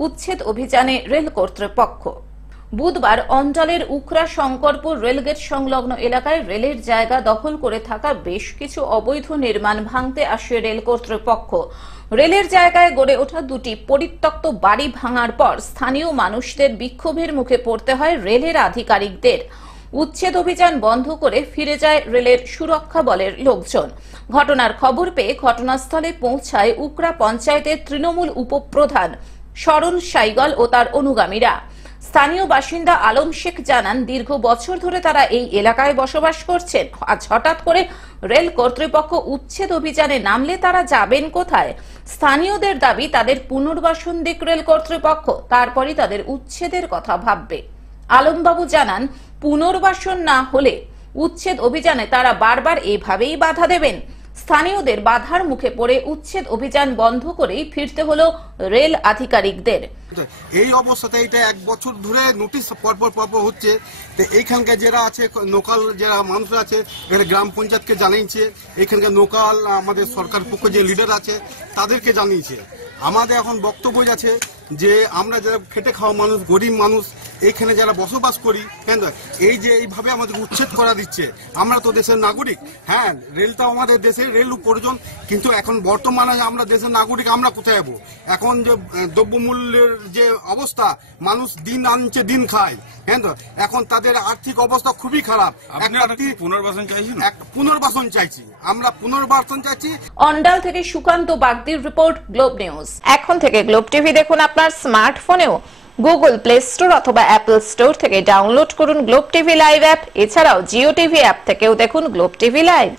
উচ্ছেদ অভিযানে রেল কর্তৃপক্ষ। বুধবার অঞ্চলের উখরা শঙ্করপুর রেলগেট সংলগ্ন এলাকায় রেলের জায়গা দখল করে থাকা বেশ কিছু অবৈধ নির্মাণ ভাঙতে আসে রেল কর্তৃপক্ষ। রেলের জায়গায় গড়ে ওঠা দুটি পরিত্যক্ত বাড়ি ভাঙার পর স্থানীয় মানুষদের বিক্ষোভের মুখে পড়তে হয় রেলের আধিকারিকদের। উচ্ছেদ অভিযান বন্ধ করে ফিরে যায় রেলের সুরক্ষা বলের লোকজন। ঘটনার খবর পেয়ে ঘটনাস্থলে পৌঁছায় উকরা পঞ্চায়েতের তৃণমূল উপপ্রধান সরল সাইগল ও তার অনুগামীরা। স্থানীয় বাসিন্দা আলম শেখ জানান, দীর্ঘ বছর ধরে তারা এই এলাকায় বসবাস করছেন। আজ হঠাৎ করে রেল কর্তৃপক্ষ উচ্ছেদ অভিযানে নামলে তারা যাবেন কোথায়? স্থানীয়দের দাবি, তাদের পুনর্বাসন দিক রেল কর্তৃপক্ষ, তারপরই তাদের উচ্ছেদের কথা ভাববে। আলমবাবু জানান, পুনর্বাসন না হলে উচ্ছেদ অভিযানে তারা বারবার এভাবেই বাধা দেবেন। স্থানীয়দের বাধার মুখে পড়ে উচ্ছেদ অভিযান বন্ধ করেই ফিরতে হলো রেল আধিকারিকদের। এই অবস্থাতে এটা এক বছর ধরে নোটিশ পরপর হচ্ছে। এইখানকার যারা আছে লোকাল যারা মানুষ আছে, এখানে গ্রাম পঞ্চায়েতকে জানিয়েছে, এখানকার লোকাল আমাদের সরকার পক্ষ যে লিডার আছে তাদেরকে জানিয়েছে। আমাদের এখন বক্তব্য আছে যে আমরা যারা খেটে খাওয়া মানুষ, গরিব মানুষ, এইখানে যারা বসবাস করি, কেন এই যে এইভাবে আমাদের উচ্ছেদ করা দিচ্ছে। আমরা তো দেশের নাগরিক, হ্যাঁ রেলটা আমাদের দেশের রেল প্রয়োজন, কিন্তু এখন বর্তমানে আমরা দেশের নাগরিক, আমরা কোথায় যাবো? এখন যে দ্রব্যমূল্যের যে অবস্থা, মানুষ দিন আনছে দিন খায়, হ্যাঁ তো এখন তাদের আর্থিক অবস্থা খুবই খারাপ। পুনর্বাসন চাইছি, আমরা পুনর্বাসন চাইছি। অন্ডাল থেকে সুকান্ত বাগদির রিপোর্ট, গ্লোব নিউজ। এখন থেকে গ্লোব টিভি দেখুন আপনার স্মার্টফোনেও। গুগল প্লে স্টোর অথবা অ্যাপল স্টোর থেকে ডাউনলোড করুন গ্লোব টিভি লাইভ অ্যাপ। এছাড়াও জিও টিভি অ্যাপ থেকেও দেখুন গ্লোব টিভি লাইভ।